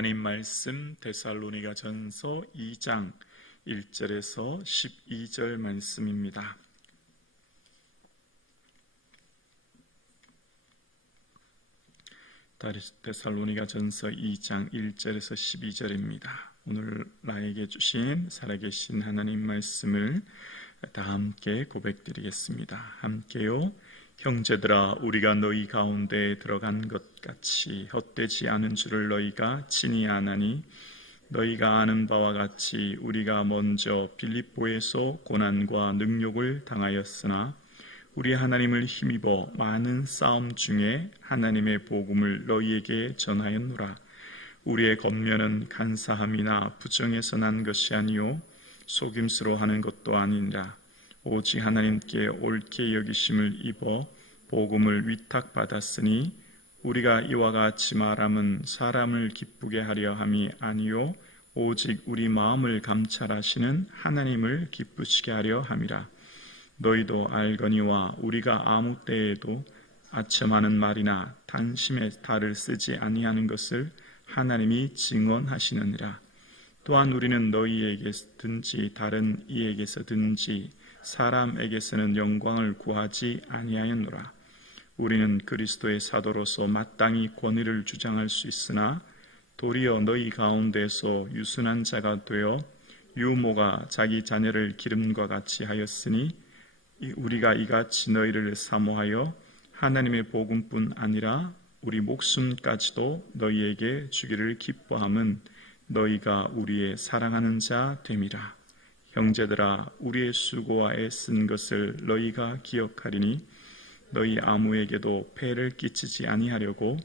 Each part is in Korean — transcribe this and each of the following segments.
하나님 말씀 데살로니가 전서 2장 1절에서 12절 말씀입니다. 데살로니가 전서 2장 1절에서 12절입니다. 오늘 나에게 주신 살아계신 하나님 말씀을 다 함께 고백드리겠습니다. 함께요. 형제들아, 우리가 너희 가운데 들어간 것 같이 헛되지 않은 줄을 너희가 친히 아나니, 너희가 아는 바와 같이 우리가 먼저 빌립보에서 고난과 능욕을 당하였으나 우리 하나님을 힘입어 많은 싸움 중에 하나님의 복음을 너희에게 전하였노라. 우리의 겉면은 간사함이나 부정에서 난 것이 아니요 속임수로 하는 것도 아니니라. 오직 하나님께 옳게 여기심을 입어 복음을 위탁받았으니 우리가 이와 같이 말함은 사람을 기쁘게 하려 함이 아니요 오직 우리 마음을 감찰하시는 하나님을 기쁘시게 하려 함이라. 너희도 알거니와 우리가 아무 때에도 아첨하는 말이나 단심의 달을 쓰지 아니하는 것을 하나님이 증언하시느니라. 또한 우리는 너희에게서든지 다른 이에게서든지 사람에게서는 영광을 구하지 아니하였노라. 우리는 그리스도의 사도로서 마땅히 권위를 주장할 수 있으나 도리어 너희 가운데서 유순한 자가 되어 유모가 자기 자녀를 기름과 같이 하였으니 우리가 이같이 너희를 사모하여 하나님의 복음뿐 아니라 우리 목숨까지도 너희에게 주기를 기뻐함은 너희가 우리의 사랑하는 자 됨이라. 형제들아, 우리의 수고와 애쓴 것을 너희가 기억하리니 너희 아무에게도 폐를 끼치지 아니하려고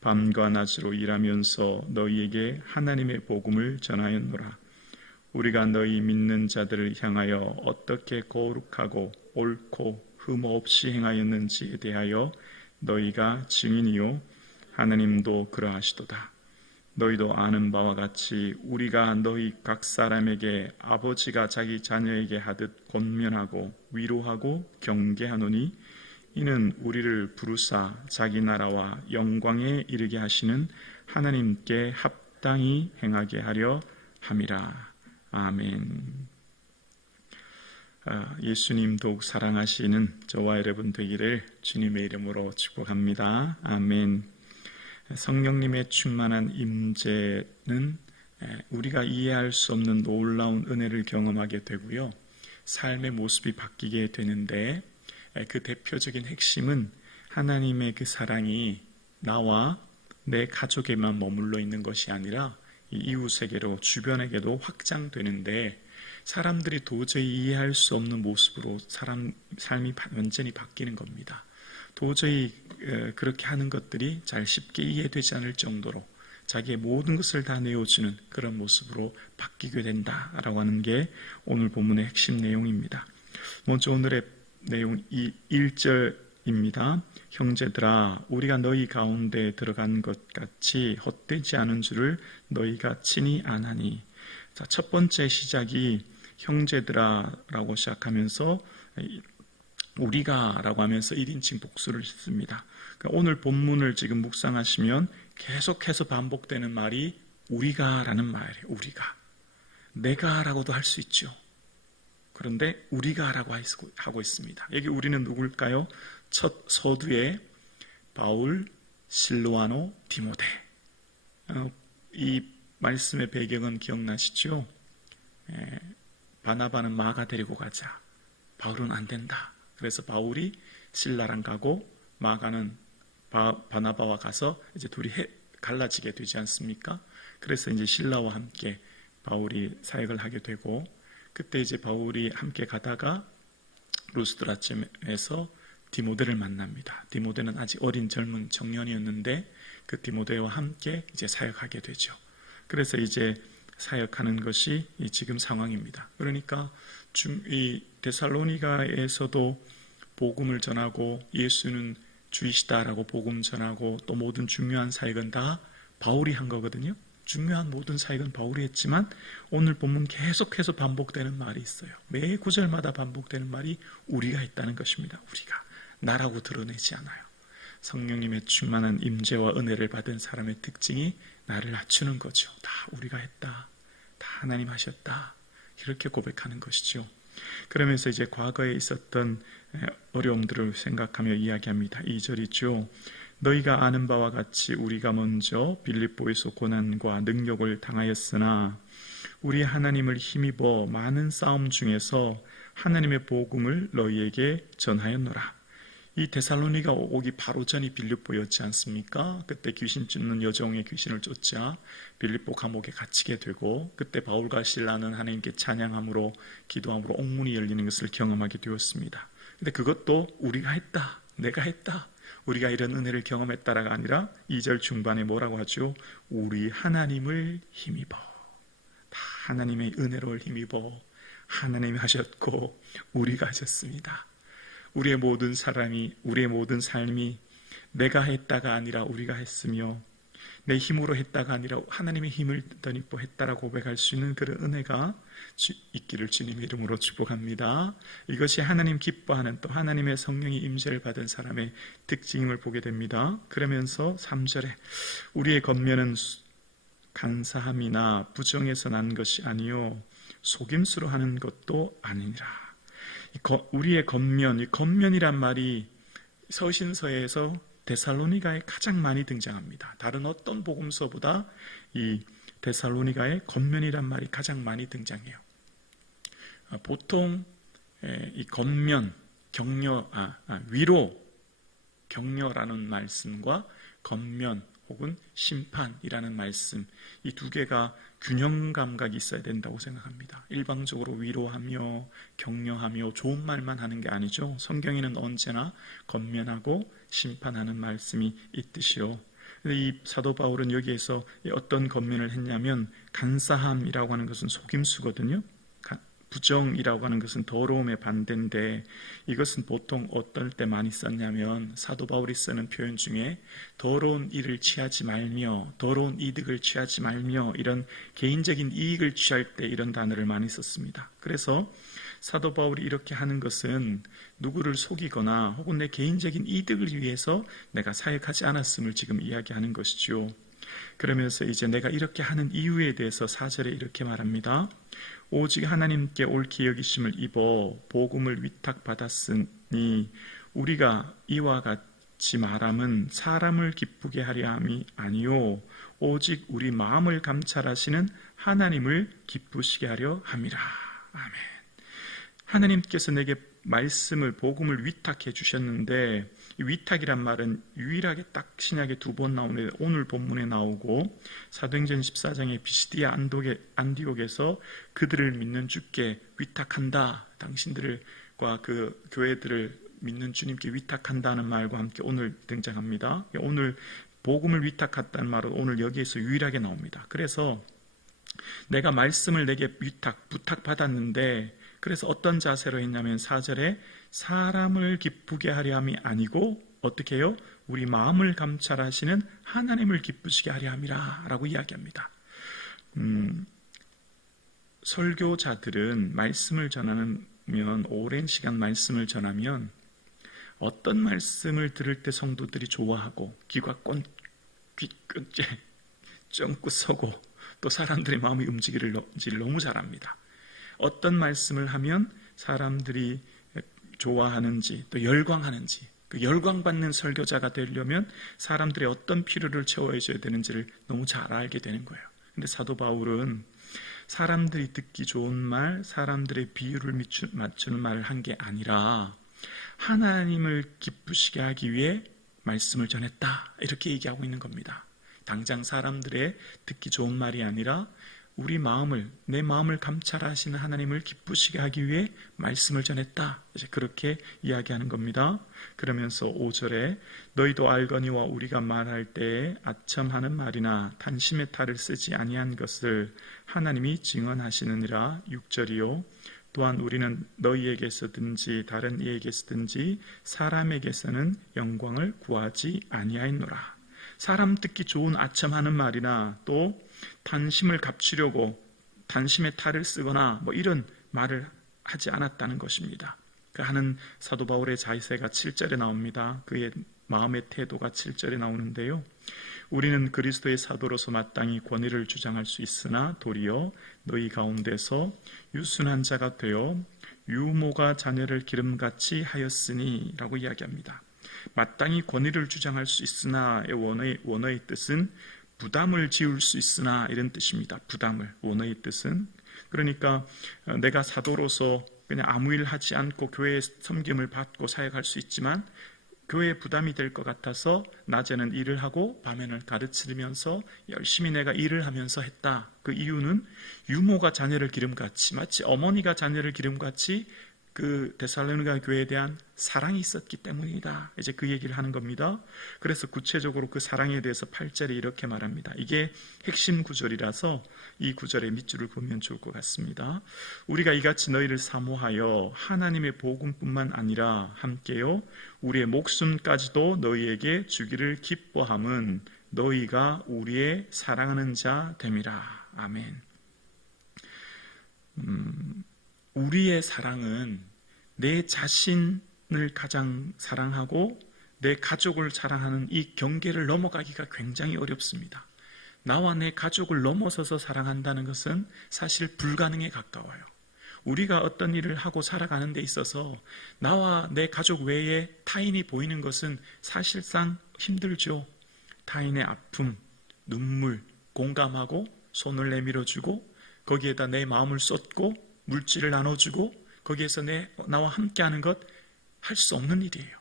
밤과 낮으로 일하면서 너희에게 하나님의 복음을 전하였노라. 우리가 너희 믿는 자들을 향하여 어떻게 거룩하고 옳고 흠 없이 행하였는지에 대하여 너희가 증인이요 하나님도 그러하시도다. 너희도 아는 바와 같이 우리가 너희 각 사람에게 아버지가 자기 자녀에게 하듯 권면하고 위로하고 경계하노니 이는 우리를 부르사 자기 나라와 영광에 이르게 하시는 하나님께 합당히 행하게 하려 함이라. 아멘. 예수님 더욱 사랑하시는 저와 여러분 되기를 주님의 이름으로 축복합니다. 아멘. 성령님의 충만한 임재는 우리가 이해할 수 없는 놀라운 은혜를 경험하게 되고요, 삶의 모습이 바뀌게 되는데 그 대표적인 핵심은 하나님의 그 사랑이 나와 내 가족에만 머물러 있는 것이 아니라 이웃에게로 주변에게도 확장되는데, 사람들이 도저히 이해할 수 없는 모습으로 삶이 완전히 바뀌는 겁니다. 도저히 그렇게 하는 것들이 잘 쉽게 이해되지 않을 정도로 자기의 모든 것을 다 내어주는 그런 모습으로 바뀌게 된다라고 하는 게 오늘 본문의 핵심 내용입니다. 먼저 오늘의 내용 1절입니다. 형제들아, 우리가 너희 가운데 들어간 것 같이 헛되지 않은 줄을 너희가 친히 아나니. 자, 첫 번째 시작이 형제들아 라고 시작하면서 우리가 라고 하면서 1인칭 복수를 씁니다. 그러니까 오늘 본문을 지금 묵상하시면 계속해서 반복되는 말이 우리가 라는 말이에요. 우리가. 내가 라고도 할 수 있죠. 그런데 우리가 라고 하고 있습니다. 여기 우리는 누굴까요? 첫 서두에 바울, 실로아노, 디모데. 이 말씀의 배경은 기억나시죠? 바나바는 마가 데리고 가자. 바울은 안 된다. 그래서 바울이 실라랑 가고 마가는 바나바와 가서 이제 둘이 갈라지게 되지 않습니까? 그래서 이제 실라와 함께 바울이 사역을 하게 되고, 그때 이제 바울이 함께 가다가 루스드라쯤에서 디모데를 만납니다. 디모데는 아직 어린 젊은 청년이었는데 그 디모데와 함께 이제 사역하게 되죠. 그래서 이제 사역하는 것이 지금 상황입니다. 그러니까 이 데살로니가에서도 복음을 전하고 예수는 주이시다라고 복음 전하고 또 모든 중요한 사역은 다 바울이 한 거거든요. 중요한 모든 사역은 바울이 했지만 오늘 본문 계속해서 반복되는 말이 있어요. 매 구절마다 반복되는 말이 우리가 했다는 것입니다. 우리가. 나라고 드러내지 않아요. 성령님의 충만한 임재와 은혜를 받은 사람의 특징이 나를 낮추는 거죠. 다 우리가 했다. 다 하나님 하셨다. 이렇게 고백하는 것이죠. 그러면서 이제 과거에 있었던 어려움들을 생각하며 이야기합니다. 2절이죠. 너희가 아는 바와 같이 우리가 먼저 빌립보에서 고난과 능력을 당하였으나 우리 하나님을 힘입어 많은 싸움 중에서 하나님의 복음을 너희에게 전하였노라. 이 데살로니가 오기 바로 전이 빌립보였지 않습니까? 그때 귀신 쫓는 여종의 귀신을 쫓자 빌립보 감옥에 갇히게 되고, 그때 바울과 실라는 하나님께 찬양함으로 기도함으로 옥문이 열리는 것을 경험하게 되었습니다. 근데 그것도 우리가 했다, 내가 했다, 우리가 이런 은혜를 경험했다라가 아니라 2절 중반에 뭐라고 하죠? 우리 하나님을 힘입어. 다 하나님의 은혜로 힘입어 하나님이 하셨고 우리가 하셨습니다. 우리의 모든 사람이, 우리의 모든 삶이 내가 했다가 아니라 우리가 했으며, 내 힘으로 했다가 아니라 하나님의 힘을 덧입어 했다라고 고백할 수 있는 그런 은혜가 있기를 주님의 이름으로 축복합니다. 이것이 하나님 기뻐하는, 또 하나님의 성령의 임재를 받은 사람의 특징임을 보게 됩니다. 그러면서 3절에 우리의 겉면은 간사함이나 부정에서 난 것이 아니요 속임수로 하는 것도 아니니라. 우리의 겉면, 이 겉면이란 말이 서신서에서 데살로니가에 가장 많이 등장합니다. 다른 어떤 복음서보다 이 데살로니가의 겉면이란 말이 가장 많이 등장해요. 보통 이 겉면, 위로, 격려라는 말씀과 겉면 혹은 심판이라는 말씀, 이 두 개가 균형 감각이 있어야 된다고 생각합니다. 일방적으로 위로하며 격려하며 좋은 말만 하는 게 아니죠. 성경에는 언제나 겉면하고 심판하는 말씀이 있듯이요. 근데 이 사도 바울은 여기에서 어떤 겉면을 했냐면, 간사함이라고 하는 것은 속임수거든요. 부정이라고 하는 것은 더러움의 반대인데, 이것은 보통 어떨 때 많이 썼냐면 사도 바울이 쓰는 표현 중에 더러운 일을 취하지 말며, 더러운 이득을 취하지 말며, 이런 개인적인 이익을 취할 때 이런 단어를 많이 썼습니다. 그래서 사도 바울이 이렇게 하는 것은 누구를 속이거나 혹은 내 개인적인 이득을 위해서 내가 사역하지 않았음을 지금 이야기하는 것이죠. 그러면서 이제 내가 이렇게 하는 이유에 대해서 4절에 이렇게 말합니다. 오직 하나님께 옳게 여기심을 입어 복음을 위탁받았으니 우리가 이와 같이 말함은 사람을 기쁘게 하려 함이 아니요 오직 우리 마음을 감찰하시는 하나님을 기쁘시게 하려 함이라. 아멘. 하나님께서 내게 말씀을, 복음을 위탁해 주셨는데, 이 위탁이란 말은 유일하게 딱 신약에 2번 나오는데 오늘 본문에 나오고, 사도행전 14장에 비시디아 안디옥에서 그들을 믿는 주께 위탁한다, 당신들과 그 교회들을 믿는 주님께 위탁한다는 말과 함께 오늘 등장합니다. 오늘 복음을 위탁했다는 말은 오늘 여기에서 유일하게 나옵니다. 그래서 내가 말씀을 내게 부탁받았는데, 그래서 어떤 자세로 했냐면 4절에 사람을 기쁘게 하려 함이 아니고 어떻게 해요? 우리 마음을 감찰하시는 하나님을 기쁘시게 하려 함이라 라고 이야기합니다. 설교자들은 말씀을 전하면, 오랜 시간 말씀을 전하면 어떤 말씀을 들을 때 성도들이 좋아하고 귀가 쫑긋 서고 또 사람들의 마음이 움직이를 너무 잘합니다. 어떤 말씀을 하면 사람들이 좋아하는지 또 열광하는지, 그 열광받는 설교자가 되려면 사람들의 어떤 필요를 채워줘야 되는지를 너무 잘 알게 되는 거예요. 근데 사도 바울은 사람들이 듣기 좋은 말, 사람들의 비유를 맞추는 말을 한 게 아니라 하나님을 기쁘시게 하기 위해 말씀을 전했다, 이렇게 얘기하고 있는 겁니다. 당장 사람들의 듣기 좋은 말이 아니라 우리 마음을, 내 마음을 감찰하시는 하나님을 기쁘시게 하기 위해 말씀을 전했다, 이제 그렇게 이야기하는 겁니다. 그러면서 5절에 너희도 알거니와 우리가 말할 때에 아첨하는 말이나 단심의 탈을 쓰지 아니한 것을 하나님이 증언하시느니라. 6절이요 또한 우리는 너희에게서든지 다른 이에게서든지 사람에게서는 영광을 구하지 아니하였노라. 사람 듣기 좋은 아첨하는 말이나 또 단심을 값추려고 단심의 탈을 쓰거나 이런 말을 하지 않았다는 것입니다. 그 하는 사도 바울의 자세가 7절에 나옵니다. 그의 마음의 태도가 7절에 나오는데요. 우리는 그리스도의 사도로서 마땅히 권위를 주장할 수 있으나 도리어 너희 가운데서 유순한 자가 되어 유모가 자녀를 기름같이 하였으니 라고 이야기합니다. 마땅히 권위를 주장할 수 있으나의 원어의 뜻은 부담을 지울 수 있으나 이런 뜻입니다. 부담을, 원어의 뜻은. 그러니까 내가 사도로서 그냥 아무 일 하지 않고 교회의 섬김을 받고 사역할 수 있지만 교회에 부담이 될 것 같아서 낮에는 일을 하고 밤에는 가르치면서 열심히 내가 일을 하면서 했다. 그 이유는 유모가 자녀를 기름같이, 마치 어머니가 자녀를 기름같이 그 데살로니가 교회에 대한 사랑이 있었기 때문이다. 이제 그 얘기를 하는 겁니다. 그래서 구체적으로 그 사랑에 대해서 8절에 이렇게 말합니다. 이게 핵심 구절이라서 이 구절의 밑줄을 보면 좋을 것 같습니다. 우리가 이같이 너희를 사모하여 하나님의 복음뿐만 아니라 함께요 우리의 목숨까지도 너희에게 주기를 기뻐함은 너희가 우리의 사랑하는 자 됨이라. 아멘. 우리의 사랑은 내 자신을 가장 사랑하고 내 가족을 사랑하는 이 경계를 넘어가기가 굉장히 어렵습니다. 나와 내 가족을 넘어서서 사랑한다는 것은 사실 불가능에 가까워요. 우리가 어떤 일을 하고 살아가는 데 있어서 나와 내 가족 외에 타인이 보이는 것은 사실상 힘들죠. 타인의 아픔, 눈물, 공감하고 손을 내밀어주고 거기에다 내 마음을 쏟고 물질을 나눠주고 거기에서 나와 함께하는 것 할 수 없는 일이에요.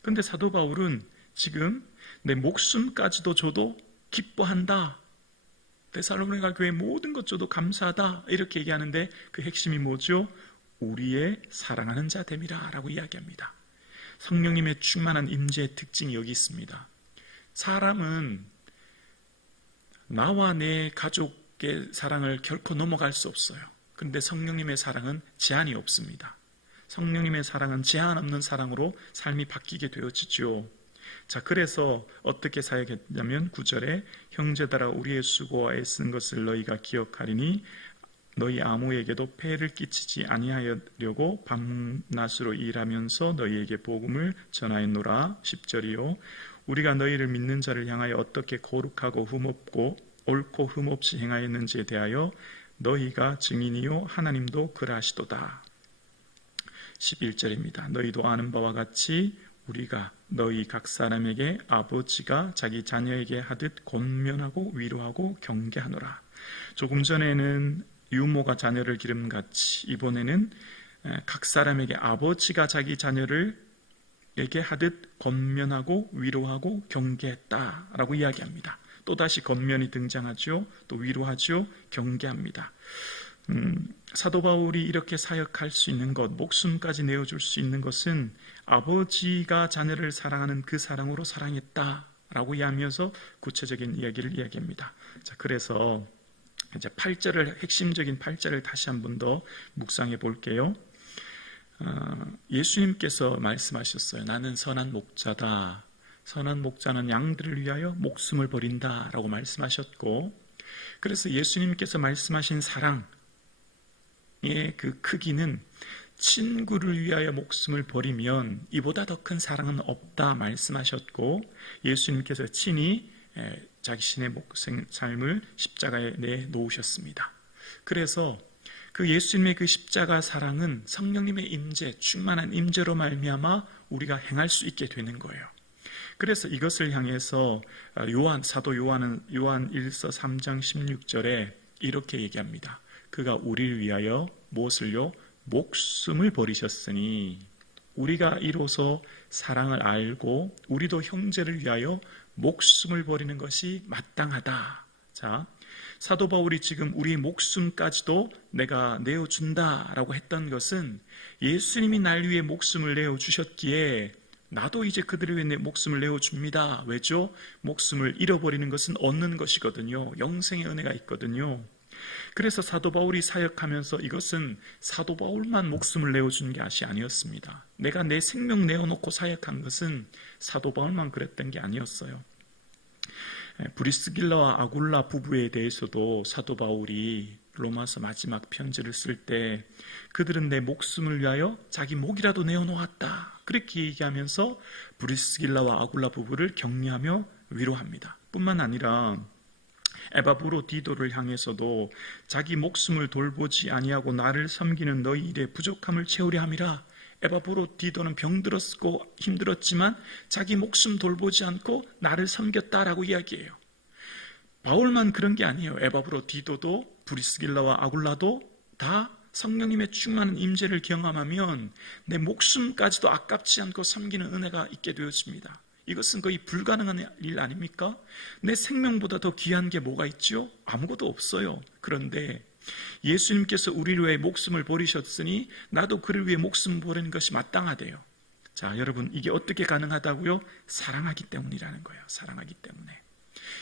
그런데 사도 바울은 지금 내 목숨까지도 줘도 기뻐한다. 데살로니가 교회 모든 것 줘도 감사하다. 이렇게 얘기하는데 그 핵심이 뭐죠? 우리의 사랑하는 자 됨이라 라고 이야기합니다. 성령님의 충만한 임재의 특징이 여기 있습니다. 사람은 나와 내 가족의 사랑을 결코 넘어갈 수 없어요. 그런데 성령님의 사랑은 제한이 없습니다. 성령님의 사랑은 제한 없는 사랑으로 삶이 바뀌게 되어지죠. 자, 그래서 어떻게 사역했냐면 9절에 형제들아 우리의 수고와 애쓴 것을 너희가 기억하리니 너희 아무에게도 폐를 끼치지 아니하려고 밤낮으로 일하면서 너희에게 복음을 전하였노라. 10절이요 우리가 너희를 믿는 자를 향하여 어떻게 거룩하고 흠없고 옳고 흠없이 행하였는지에 대하여 너희가 증인이요 하나님도 그러하시도다. 11절입니다. 너희도 아는 바와 같이 우리가 너희 각 사람에게 아버지가 자기 자녀에게 하듯 권면하고 위로하고 경계하노라. 조금 전에는 유모가 자녀를 기름같이, 이번에는 각 사람에게 아버지가 자기 자녀를 에게 하듯 권면하고 위로하고 경계했다라고 이야기합니다. 또다시 권면이 등장하죠. 또 위로하죠. 경계합니다. 사도 바울이 이렇게 사역할 수 있는 것, 목숨까지 내어줄 수 있는 것은 아버지가 자녀를 사랑하는 그 사랑으로 사랑했다라고 이야기하면서 구체적인 이야기를 이야기합니다. 자, 그래서 이제 8절을, 핵심적인 8절을 다시 한 번 더 묵상해 볼게요. 예수님께서 말씀하셨어요. 나는 선한 목자다. 선한 목자는 양들을 위하여 목숨을 버린다라고 말씀하셨고, 그래서 예수님께서 말씀하신 사랑의 그 크기는 친구를 위하여 목숨을 버리면 이보다 더 큰 사랑은 없다 말씀하셨고, 예수님께서 친히 자신의 삶을 십자가에 내놓으셨습니다. 그래서 그 예수님의 그 십자가 사랑은 성령님의 임재, 충만한 임재로 말미암아 우리가 행할 수 있게 되는 거예요. 그래서 이것을 향해서 사도 요한 1서 3장 16절에 이렇게 얘기합니다. 그가 우리를 위하여 무엇을요? 목숨을 버리셨으니, 우리가 이로써 사랑을 알고 우리도 형제를 위하여 목숨을 버리는 것이 마땅하다. 자, 사도 바울이 지금 우리 목숨까지도 내가 내어준다라고 했던 것은 예수님이 날 위해 목숨을 내어주셨기에 나도 이제 그들을 위해 내 목숨을 내어줍니다. 왜죠? 목숨을 잃어버리는 것은 얻는 것이거든요. 영생의 은혜가 있거든요. 그래서 사도 바울이 사역하면서 이것은 사도 바울만 목숨을 내어준 것이 아니었습니다. 내가 내 생명 내어놓고 사역한 것은 사도 바울만 그랬던 게 아니었어요. 브리스길라와 아굴라 부부에 대해서도 사도 바울이 로마서 마지막 편지를 쓸 때 그들은 내 목숨을 위하여 자기 목이라도 내어놓았다, 그렇게 얘기하면서 브리스길라와 아굴라 부부를 격려하며 위로합니다. 뿐만 아니라 에바브로디도를 향해서도 자기 목숨을 돌보지 아니하고 나를 섬기는 너희 일의 부족함을 채우려 함이라. 에바브로디도는 병들었고 힘들었지만 자기 목숨 돌보지 않고 나를 섬겼다라고 이야기해요. 바울만 그런 게 아니에요. 에바브로디도도 브리스길라와 아굴라도 다 성령님의 충만한 임재를 경험하면 내 목숨까지도 아깝지 않고 섬기는 은혜가 있게 되어집니다. 이것은 거의 불가능한 일 아닙니까? 내 생명보다 더 귀한 게 뭐가 있죠? 아무것도 없어요. 그런데 예수님께서 우리를 위해 목숨을 버리셨으니 나도 그를 위해 목숨 버리는 것이 마땅하대요. 자, 여러분, 이게 어떻게 가능하다고요? 사랑하기 때문이라는 거예요. 사랑하기 때문에.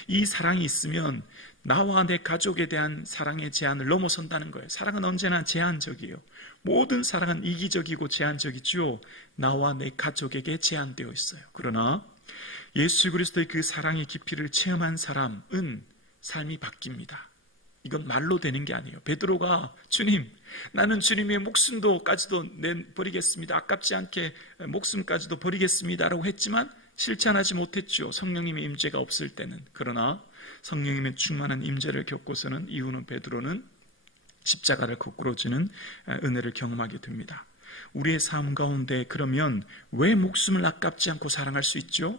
이 사랑이 있으면 나와 내 가족에 대한 사랑의 제한을 넘어선다는 거예요. 사랑은 언제나 제한적이에요. 모든 사랑은 이기적이고 제한적이죠. 나와 내 가족에게 제한되어 있어요. 그러나 예수 그리스도의 그 사랑의 깊이를 체험한 사람은 삶이 바뀝니다. 이건 말로 되는 게 아니에요. 베드로가 주님, 나는 주님의 목숨도까지도 버리겠습니다. 아깝지 않게 목숨까지도 버리겠습니다 라고 했지만 실천하지 못했죠. 성령님의 임재가 없을 때는. 그러나 성령님의 충만한 임재를 겪고서는 이후는 베드로는 십자가를 거꾸로 지는 은혜를 경험하게 됩니다. 우리의 삶 가운데 그러면 왜 목숨을 아깝지 않고 사랑할 수 있죠?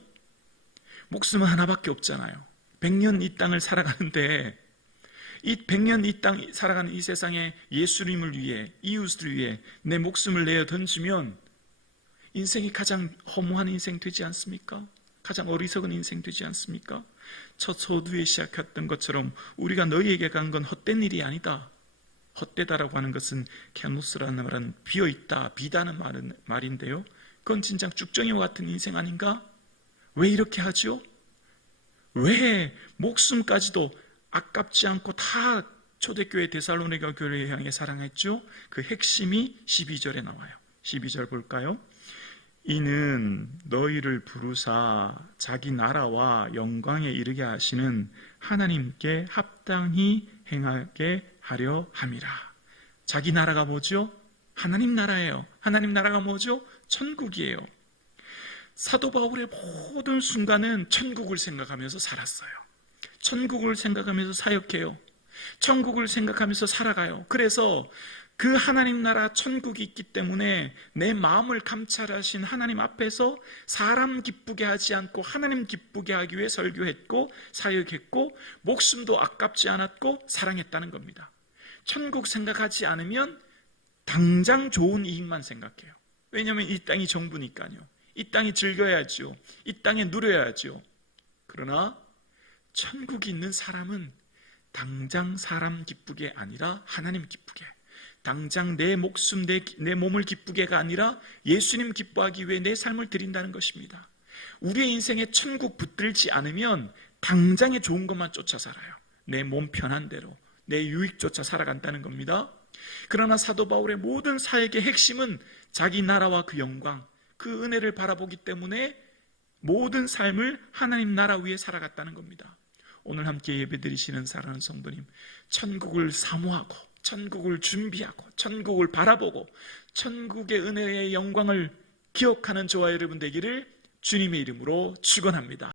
목숨은 하나밖에 없잖아요. 100년 이 땅을 살아가는데 이 100년 이 땅 살아가는 이 세상에 예수님을 위해, 이웃을 위해 내 목숨을 내어 던지면 인생이 가장 허무한 인생 되지 않습니까? 가장 어리석은 인생 되지 않습니까? 첫 서두에 시작했던 것처럼 우리가 너희에게 간 건 헛된 일이 아니다. 헛되다라고 하는 것은 캐노스라는 말은 비어있다, 비다는 말인데요. 그건 진짜 쭉정이와 같은 인생 아닌가? 왜 이렇게 하죠? 왜 목숨까지도 아깝지 않고 다 초대교회 데살로니가 교회를 향해 사랑했죠? 그 핵심이 12절에 나와요. 12절 볼까요? 이는 너희를 부르사 자기 나라와 영광에 이르게 하시는 하나님께 합당히 행하게 하려 함이라. 자기 나라가 뭐죠? 하나님 나라예요. 하나님 나라가 뭐죠? 천국이에요. 사도 바울의 모든 순간은 천국을 생각하면서 살았어요. 천국을 생각하면서 사역해요. 천국을 생각하면서 살아가요. 그래서 그 하나님 나라 천국이 있기 때문에 내 마음을 감찰하신 하나님 앞에서 사람 기쁘게 하지 않고 하나님 기쁘게 하기 위해 설교했고 사역했고 목숨도 아깝지 않았고 사랑했다는 겁니다. 천국 생각하지 않으면 당장 좋은 이익만 생각해요. 왜냐하면 이 땅이 정부니까요. 이 땅이 즐겨야죠. 이 땅에 누려야죠. 그러나 천국이 있는 사람은 당장 사람 기쁘게 아니라 하나님 기쁘게, 당장 내 목숨, 내 몸을 기쁘게가 아니라 예수님 기뻐하기 위해 내 삶을 드린다는 것입니다. 우리의 인생에 천국 붙들지 않으면 당장의 좋은 것만 쫓아 살아요. 내 몸 편한 대로, 내 유익 쫓아 살아간다는 겁니다. 그러나 사도 바울의 모든 사역의 핵심은 자기 나라와 그 영광, 그 은혜를 바라보기 때문에 모든 삶을 하나님 나라 위에 살아갔다는 겁니다. 오늘 함께 예배드리시는 사랑하는 성도님, 천국을 사모하고 천국을 준비하고 천국을 바라보고 천국의 은혜의 영광을 기억하는 저와 여러분 되기를 주님의 이름으로 축원합니다.